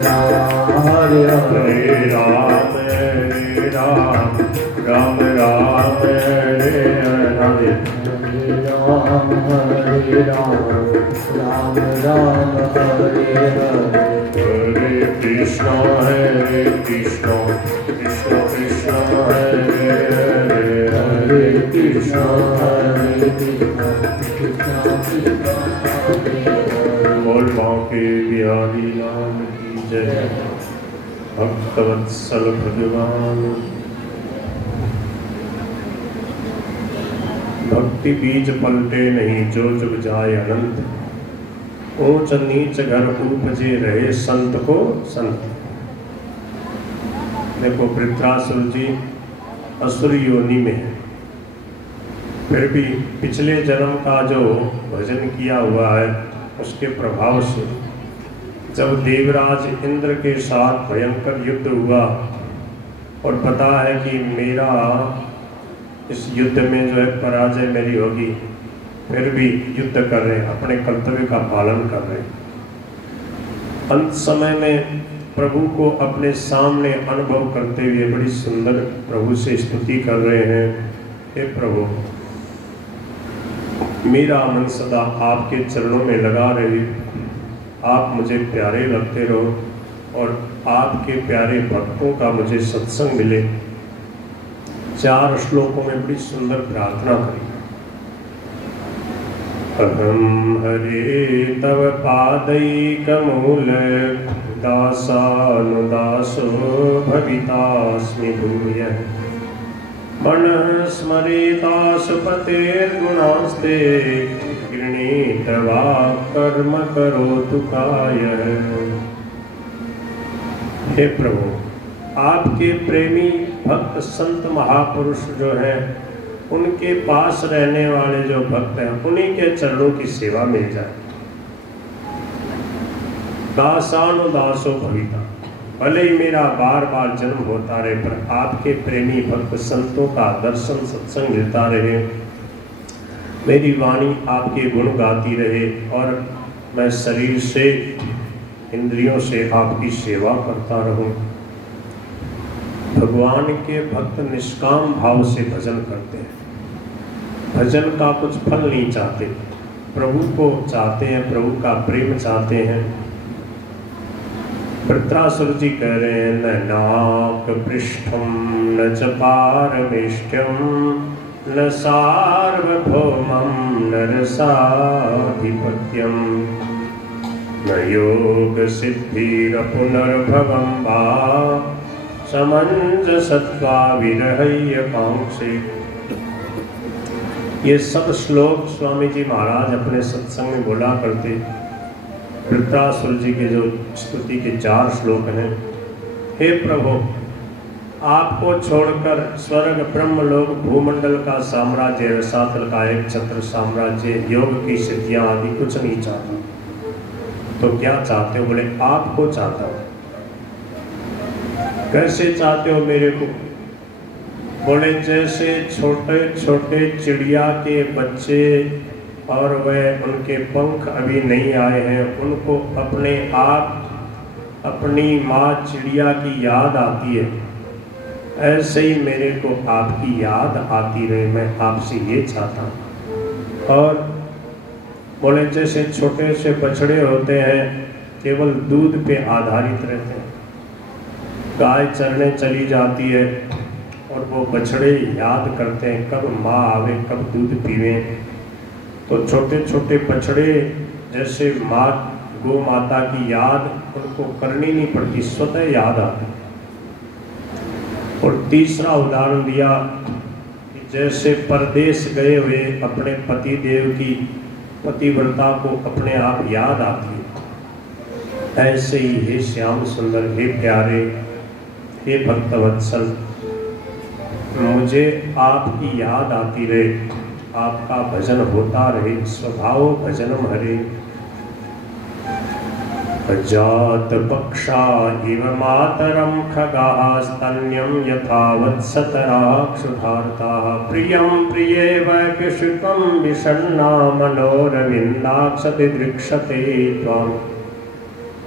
हरे हरे राम राम राम हरे हरे राम हरे राम राम हरे हरे हरे कृष्ण कृष्ण कृष्ण हरे हरे हरे कृष्ण कृष्ण कृष्ण बोल बांके बिहारी लाल की जय। भक्तवत्सल भगवान। भक्ति बीज पलटे नहीं जो जुग जाए अनंत। ऊंच नीच घर उपजे रहे संत को संत। देखो वृत्रासुर जी असुर योनि में है, फिर भी पिछले जन्म का जो भजन किया हुआ है उसके प्रभाव से जब देवराज इंद्र के साथ भयंकर युद्ध हुआ और पता है कि मेरा इस युद्ध में जो है पराजय मेरी होगी, फिर भी युद्ध कर रहे हैं, अपने कर्तव्य का पालन कर रहे हैं। अंत समय में प्रभु को अपने सामने अनुभव करते हुए बड़ी सुंदर प्रभु से स्तुति कर रहे हैं। हे प्रभु, मेरा मन सदा आपके चरणों में लगा रहे, आप मुझे प्यारे लगते रहो और आपके प्यारे भक्तों का मुझे सत्संग मिले। 4 श्लोकों में बड़ी सुंदर प्रार्थना करी। अहम हरे तव पादैकमूल दासानुदासो भवितास्मि भूयः मनः स्मरेतासुपतेर्गुणास्ते गृणीत वा कर्म करोतु कायः। हे प्रभु, आपके प्रेमी भक्त संत महापुरुष जो हैं, उनके पास रहने वाले जो भक्त हैं, उन्हीं के चरणों की सेवा मिल जाए। दासानुदासो भविता, भले ही मेरा बार बार जन्म होता रहे पर आपके प्रेमी भक्त संतों का दर्शन सत्संग मिलता रहे, मेरी वाणी आपके गुण गाती रहे और मैं शरीर से इंद्रियों से आपकी सेवा करता रहूं। भगवान के भक्त निष्काम भाव से भजन करते हैं, भजन का कुछ फल नहीं चाहते, प्रभु को चाहते हैं, प्रभु का प्रेम चाहते हैं। वृत्रासुर जी कह रहे हैं, न नाक पृष्ठम न च पारमेष्ठ्यम न सार्वभौमं न रसाधिपत्यम न योग सिद्धिरपुनर्भवं वा समंजसत्वा विरहय्य कांक्षे। ये सब श्लोक स्वामी जी महाराज अपने सत्संग में बोला करते। वृत्रासुर जी के जो स्तुति के 4 श्लोक हैं। हे प्रभु, आपको छोड़कर स्वर्ग ब्रह्मलोक भूमंडल का साम्राज्य, रसातल का एक छत्र साम्राज्य, योग की सिद्धियां आदि कुछ नहीं चाहता। तो क्या चाहते हो? बोले आपको चाहता हूं। कैसे चाहते हो मेरे को? बोले जैसे छोटे छोटे चिड़िया के बच्चे और वह उनके पंख अभी नहीं आए हैं, उनको अपने आप अपनी माँ चिड़िया की याद आती है, ऐसे ही मेरे को आपकी याद आती रहे, मैं आपसे ये चाहता हूँ। और बोले जैसे छोटे से बछड़े होते हैं, केवल दूध पे आधारित रहते हैं, गाय चरने चली जाती है और वो बछड़े याद करते हैं कब माँ आवे, कब दूध पीवे। तो छोटे छोटे बछड़े जैसे माँ गौ माता की याद उनको करनी नहीं पड़ती, स्वतः याद आती। और तीसरा उदाहरण दिया कि जैसे परदेश गए हुए अपने पति देव की पतिव्रता को अपने आप याद आती है, ऐसे ही हे श्याम सुंदर, हे प्यारे, हे भक्तवत्सल, मुझे आपकी याद आती रहे, आपका भजन होता रहे। स्वभाव भजनम हरे। अजात पक्षा इव मातरम खगास्तन्यम यथा वत्सतराक्षुधार्ताः प्रियं प्रियेव कृषिकं विषण्णा मनोरविन्दाक्षति दृक्षते त्वाम्।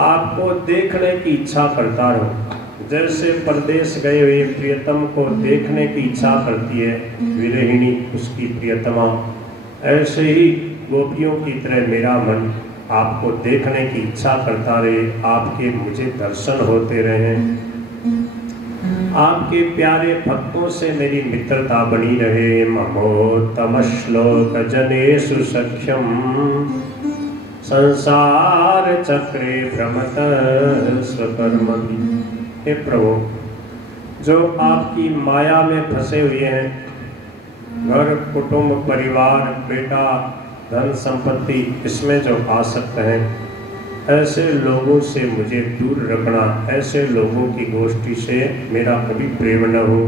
आपको देखने की इच्छा करता रहूं। जैसे परदेश गए हुए प्रियतम को देखने की इच्छा करती है विरहिणी उसकी प्रियतमा, ऐसे ही गोपियों की तरह मेरा मन आपको देखने की इच्छा करता रहे, आपके मुझे दर्शन होते रहे, आपके प्यारे भक्तों से मेरी मित्रता बनी रहे। ममोत्तम श्लोक जनेषु सख्यम संसार चक्रे भ्रमत स्वकर्म। हे प्रभु, जो आपकी माया में फंसे हुए हैं, घर कुटुंब परिवार बेटा धन संपत्ति इसमें जो आसक्त हैं, ऐसे लोगों से मुझे दूर रखना, ऐसे लोगों की गोष्ठी से मेरा कभी प्रेम न हो।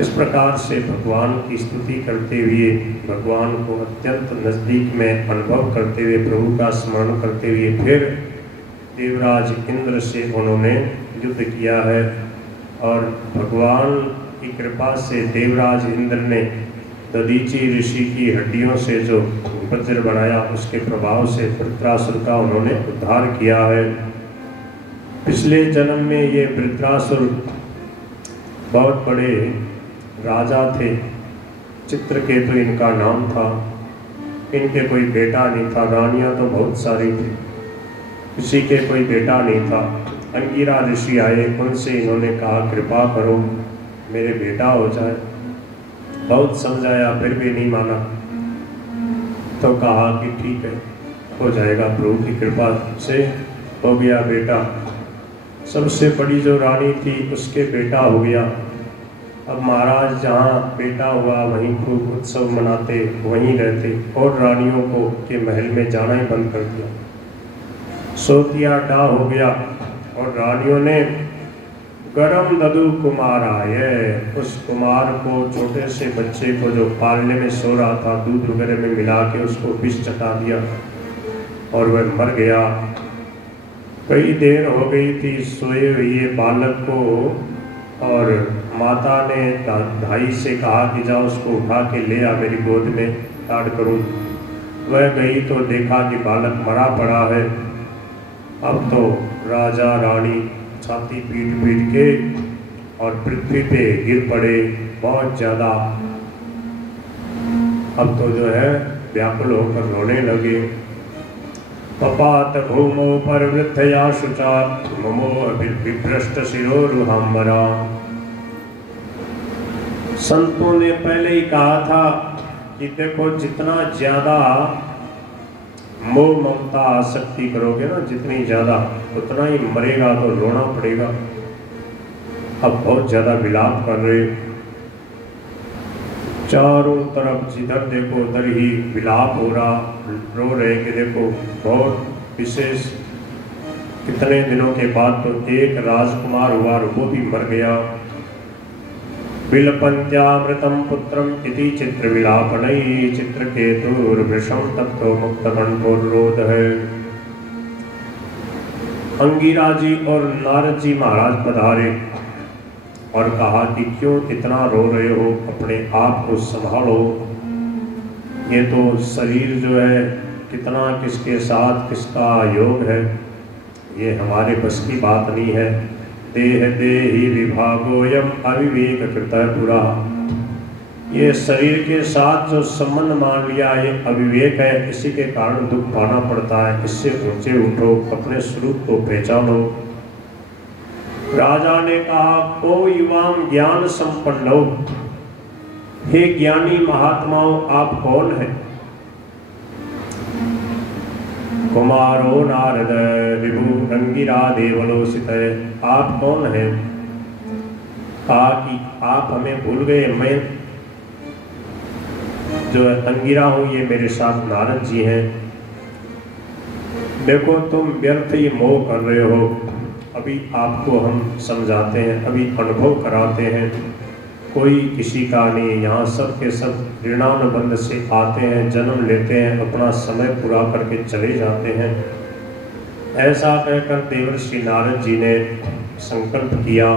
इस प्रकार से भगवान की स्तुति करते हुए, भगवान को अत्यंत नज़दीक में अनुभव करते हुए, प्रभु का स्मरण करते हुए फिर देवराज इंद्र से उन्होंने युद्ध किया है। और भगवान की कृपा से देवराज इंद्र ने दधीचि ऋषि की हड्डियों से जो वज्र बनाया, उसके प्रभाव से वृत्रासुर का उन्होंने उद्धार किया है। पिछले जन्म में ये वृत्रासुर बहुत बड़े राजा थे, चित्रकेतु इनका नाम था। इनके कोई बेटा नहीं था, रानियां तो बहुत सारी थी, किसी के कोई बेटा नहीं था। अंगिरा ऋषि आए, उनसे इन्होंने कहा कृपा करो मेरे बेटा हो जाए। बहुत समझाया फिर भी नहीं माना, तो कहा कि ठीक है हो जाएगा, प्रभु की कृपा से हो गया बेटा। सबसे बड़ी जो रानी थी उसके बेटा हो गया। अब महाराज जहाँ बेटा हुआ वहीं खूब उत्सव मनाते, वहीं रहते, और रानियों को के महल में जाना ही बंद कर दिया। सोतिया डा हो गया और रानियों ने गरम ददु कुमार आए, उस कुमार को, छोटे से बच्चे को जो पालने में सो रहा था, दूध वगैरह में मिला के उसको विष चटा दिया और वह मर गया। कई देर हो गई थी सोए हुए बालक को, और माता ने भाई से कहा कि जाओ उसको उठा के ले आ मेरी गोद में लाड करूं। वह गई तो देखा कि बालक मरा पड़ा है। अब तो राजा रानी छाती पीट पीट के और पृथ्वी पे गिर पड़े बहुत ज़्यादा। अब तो जो है व्याकुल होकर रोने लगे। पपात भूमो पर वृद्धया शुचा ममो विभ्रष्ट शिरोरुहाम्बरा। संतों ने पहले ही कहा था कि देखो जितना ज़्यादा मोह ममता आसक्ति करोगे ना, जितनी ज़्यादा उतना ही मरेगा तो रोना पड़ेगा। अब बहुत ज़्यादा विलाप कर रहे, चारों तरफ जिधर देखो उधर ही विलाप हो रहा, रो रहे कि देखो बहुत विशेष। कितने दिनों के बाद तो एक राजकुमार हुआ और वो भी मर गया। विलपन्त्यामृतं पुत्रम इति चित्र विलापनैः चित्रकेतुर्वृषं तप्तो मुक्तकण्ठोर्रोध है। अंगिरा जी और नारद जी महाराज पधारे और कहा कि क्यों इतना रो रहे हो, अपने आप को संभालो। ये तो शरीर जो है कितना किसके साथ किसका योग है, ये हमारे बस की बात नहीं है। देह देहि विभागोयम अविवेक कृतः पुरा। ये शरीर के साथ जो संबंध मान लिया ये अविवेक है, इसी के कारण दुख पाना पड़ता है। इससे ऊंचे उठो, अपने स्वरूप को पहचानो। राजा ने कहा ओ युवाम ज्ञान संपन्नो, हे ज्ञानी महात्माओं आप कौन हैं? कुमारो नारद विभु अंगिरा देवलोसित, आप कौन हैं? कहा कि आप हमें भूल गए, मैं जो अंगिरा हूँ ये मेरे साथ नारद जी हैं। देखो तुम व्यर्थ ही मोह कर रहे हो, अभी आपको हम समझाते हैं, अभी अनुभव कराते हैं। कोई किसी का नहीं, यहाँ सब के सब ऋणानुबंध से आते हैं, जन्म लेते हैं, अपना समय पूरा करके चले जाते हैं। ऐसा कहकर देवर्षि नारद जी ने संकल्प किया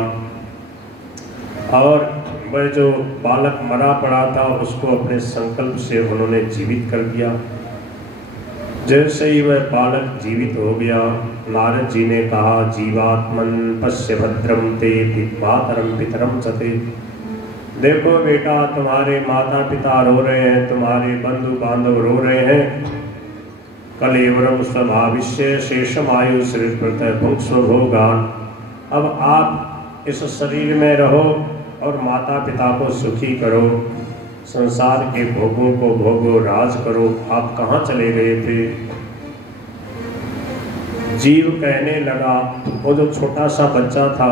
और वह जो बालक मरा पड़ा था उसको अपने संकल्प से उन्होंने जीवित कर दिया। जैसे ही वह बालक जीवित हो गया, नारद जी ने कहा, जीवात्मन पश्य भद्रम ते मातरम पितरम चते। देखो बेटा, तुम्हारे माता पिता रो रहे हैं, तुम्हारे बंधु बांधव रो रहे हैं। कलेवरम स्वभाविष्य शेषम आयु श्रीकृत भोगान। अब आप इस शरीर में रहो और माता पिता को सुखी करो, संसार के भोगों को भोगो, राज करो। आप कहाँ चले गए थे? जीव कहने लगा, वो जो छोटा सा बच्चा था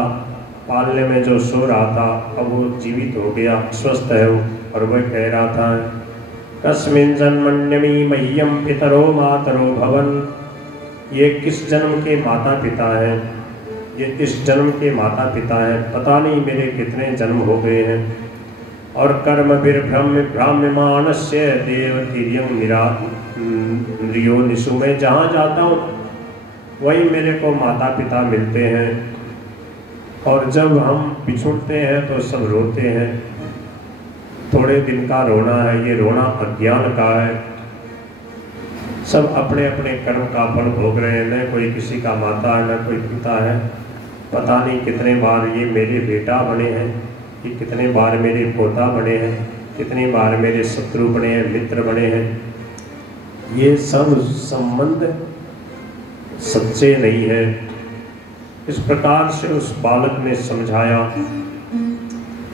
पालने में जो सो रहा था, अब वो जीवित हो गया, स्वस्थ है वो, और वह कह रहा था, कस्मिन् जन्मन्यमी मह्यम पितरो मातरो भवन। ये किस जन्म के माता पिता हैं? ये इस जन्म के माता पिता हैं, पता नहीं मेरे कितने जन्म हो गए हैं। और कर्म भ्राम्यमाणस्य देवतीर्यं नियो निशु। में जहाँ जाता हूँ वही मेरे को माता पिता मिलते हैं, और जब हम बिछुड़ते हैं तो सब रोते हैं। थोड़े दिन का रोना है, ये रोना अज्ञान का है। सब अपने अपने कर्म का फल भोग रहे हैं, न कोई किसी का माता है न कोई पिता है। पता नहीं कितने बार ये मेरे बेटा बने हैं, ये कितने बार मेरे पोता बने हैं, कितनी बार मेरे शत्रु बने हैं, मित्र बने हैं। ये सब संबंध सच्चे नहीं है। इस प्रकार से उस बालक ने समझाया,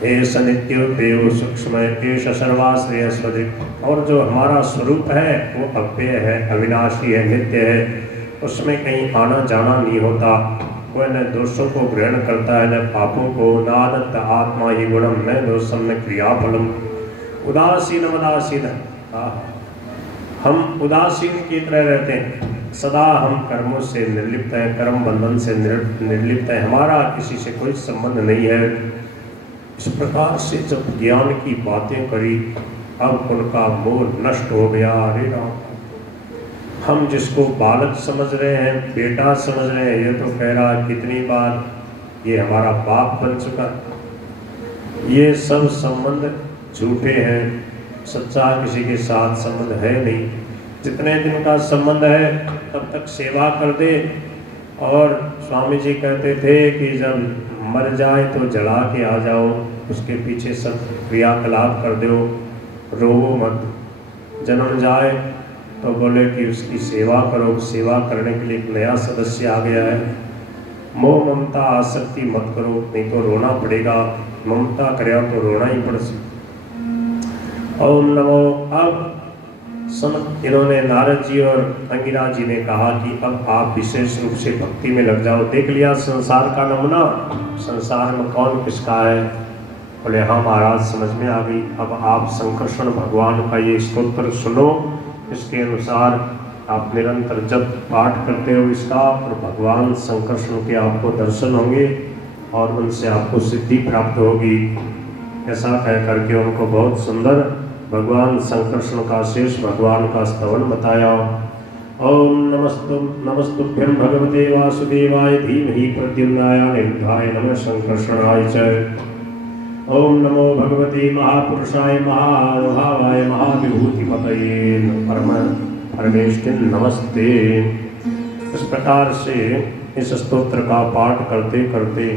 एष नित्योपेयो सूक्ष्म एष सर्वाश्रय स्वदिक। और जो हमारा स्वरूप है वो अव्यय है, अविनाशी है, नित्य है, उसमें कहीं आना जाना नहीं होता। कोई न दोषों को ग्रहण करता है न पापों को। नादत्त आत्मा ही गुणम न दोषम न क्रियाफलम। उदासीन उदासीन, हम उदासीन की तरह रहते हैं, सदा हम कर्मों से निर्लिप्त हैं, कर्म बंधन से निर्लिप्त है, हमारा किसी से कोई संबंध नहीं है। इस प्रकार से जब ज्ञान की बातें करी, अब उनका मोह नष्ट हो गया। अरे राम, हम जिसको बालक समझ रहे हैं, बेटा समझ रहे हैं, ये तो कह रहा है कितनी बार ये हमारा बाप बन चुका। ये सब संबंध झूठे हैं, सच्चा किसी के साथ संबंध है नहीं। जितने दिन का संबंध है तब तक सेवा कर दे। और स्वामी जी कहते थे कि जब मर जाए तो जला के आ जाओ, उसके पीछे सब क्रियाकलाप कर दो, रोवो मत। जन्म जाए तो बोले कि उसकी सेवा करो, सेवा करने के लिए एक नया सदस्य आ गया है। मोह ममता आसक्ति मत करो, नहीं तो रोना पड़ेगा। ममता करे तो रोना ही पड़ सकता। ओम नमो। अब इन्होंने नारद जी और अंगिरा जी ने कहा कि अब आप विशेष रूप से भक्ति में लग जाओ। देख लिया संसार का नमूना, संसार में कौन किसका है? बोले हाँ महाराज, समझ में आ गई। अब आप संकर्षण भगवान का ये स्तोत्र सुनो, इसके अनुसार आप निरंतर जब पाठ करते हो इसका, और भगवान संकर्षण के आपको दर्शन होंगे और उनसे आपको सिद्धि प्राप्त होगी। ऐसा कह करके उनको बहुत सुंदर भगवान संकर्षण का शेष भगवान का स्तवन बताया। ओम नमस्तुभ्यं भगवते वासुदेवाय धीमहि प्रद्युम्नाय अनिरुद्धाय नमः संकर्षणाय च। ओम नमो भगवते महापुरुषाय महानुभावाय महाविभूतिपतये परमेष्ठिन नमस्ते। इस प्रकार से इस स्तोत्र का पाठ करते करते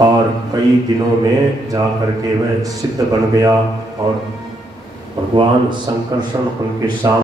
और कई दिनों में जा करके वह सिद्ध बन गया और भगवान संकर्षण उनके सामने